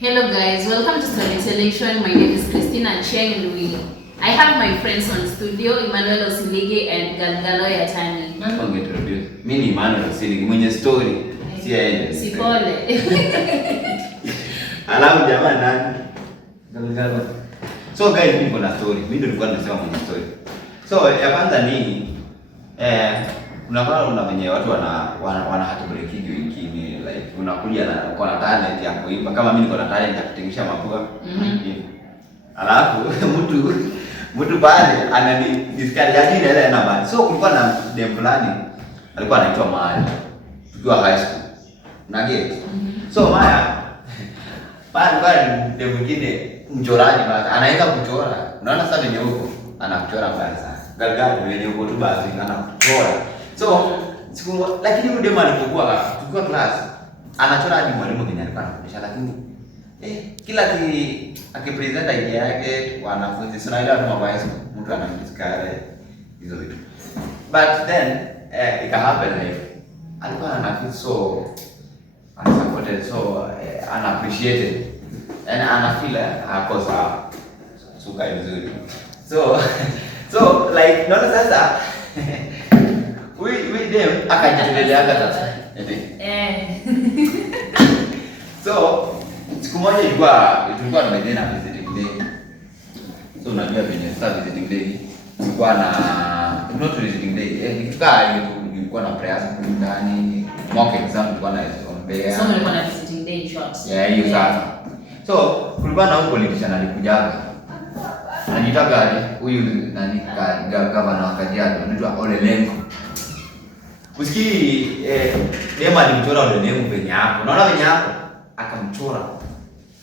Hello guys, welcome to Storytelling Show. My name is Christina Cheng Louis. I have my friends on studio, Emmanuel Osilige and Galgalo Yatani. Nani wangetuambia? Mimi ni Emmanuel Osilige, mwenye story. Si yeye. Si pole. Alafu jamaa nani? Galgalo. So guys, niko na story. Mimi ndio nilikuwa nimesema mwenye story. So ya kwanza ni unakuwa venye watu wana heartbreaking wengine, like unakuja na uko na talent ya kuimba kama mimi niko na talent ya kutingisha mapua. Alafu mtu pale anani discard yake ile na band. So kulikuwa na dem fulani alikuwa anaitwa Maya. Tukiwa high school. Na get. So Maya pale dem mwingine mchoraji basi anaweza kuchora. Unaona sasa venye huko anakuchora mbaya sana. Galgalo venye huko tu basi anakuchora. So siku lakini yule demo alipokuwa tulikuwa class anachora hadi mwalimu mwenye alikuwa anafundisha, lakini kila akipresent idea yake wanafunzi sana ile kama bias mtu anamdiscard hizo vitu. But then it happened like alikuwa anafeel so unsupported, so unappreciated and anafeel akosa suka nzuri. So like naona sasa we dem akajitelea sasa. So siku moja tulikuwa tumeenda na visiting day. So unajua venye sasa visiting day tulikuwa na not visiting day, nilikaa hivi tulikuwa na prayers ndani, mock exam tulikuwa na ombea. So mlikuwa na visiting day short. Yeah, hiyo sasa. So kulikuwa na huko politician alikujaga. Anajitaka huyu nani gavana wa Kajiado anaitwa Ole Lenku. Usikii dema alimchora Ole Lenku penye hapo. Unaona penye hapo? Akamchora.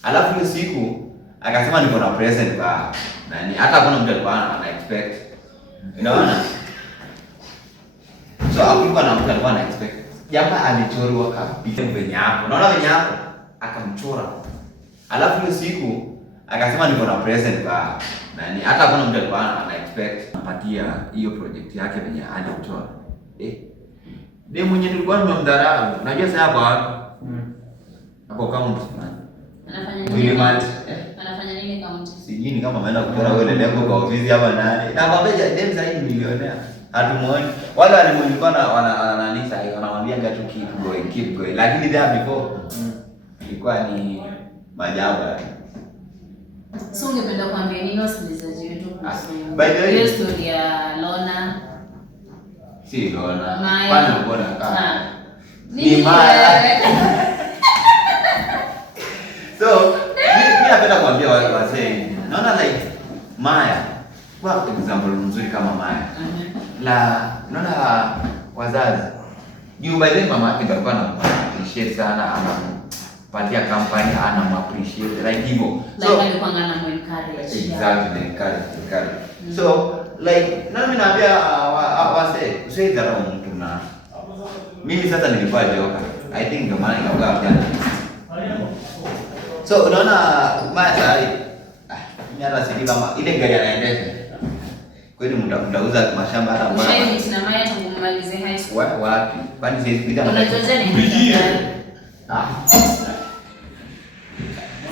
Alafu hiyo siku akasema niko na present kwa nani? Hata hakuna mtu alikuwa ana expect. Unaona? So hakuwa na mtu alikuwa ana expect. Jamaa alichorwa kabisa penye hapo. Unaona penye hapo? Akamchora. Alafu hiyo siku akasema niko na present kwa nani? Hata hakuna mtu alikuwa ana expect apatia hiyo project yake venye alichora. Ndiye mwenye tulikuwa tumemdharau. Unajua sasa hapo hapo county Anafanya nini? Anafanya nini county? Sijui ni kama ameenda kuchora wale lengo kwa ofisi hapa nani. Na kwambia dem sasa hivi milionea. Hatumuoni. Wale walimulikuwa na wana nani sasa wanamwambia ngatu keep going. Lakini there before ilikuwa ni majabu. So ungependa kuambia nini wasikilizaji wetu kuhusu by the way story ya Lona? Si Lona. Kwani uko na kaa? Ni Maya. So, mimi napenda kuambia wazee. Naona like Maya kwa example mzuri kama Maya. La, naona wazazi. Juu by the way mama yake alikuwa anappreciate sana, anampatia company, anamappreciate like hivyo. So alikuwa anamwencourage. Exactly, encourage. So like na mimi naambia wazee usidharau mtu na mimi sasa nilikuwa joka. I think ndio maana nikakaa jana. So unaona Maya sasa mimi hata sijui kama ile gari anaendesha. Kwani mtauza mashamba hata mbaya. Shai ni na Maya tangu mmalize high school. Wapi? Kwani sisi pita na unajua nini?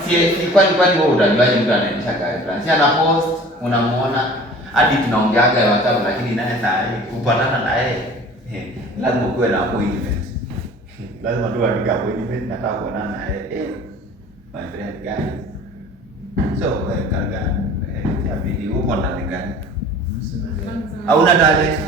Si kwani wewe utajuaje mtu anaendesha gari fulani? Si ana post, unamuona hadi tunaongeaga WhatsApp, lakini naye sasa kupatana na yeye lazima uwe na appointment. Lazima tu andike appointment, nataka kuonana na yeye. My friend guys. So wewe karga ya bidii uko ndani gani? Hauna talent.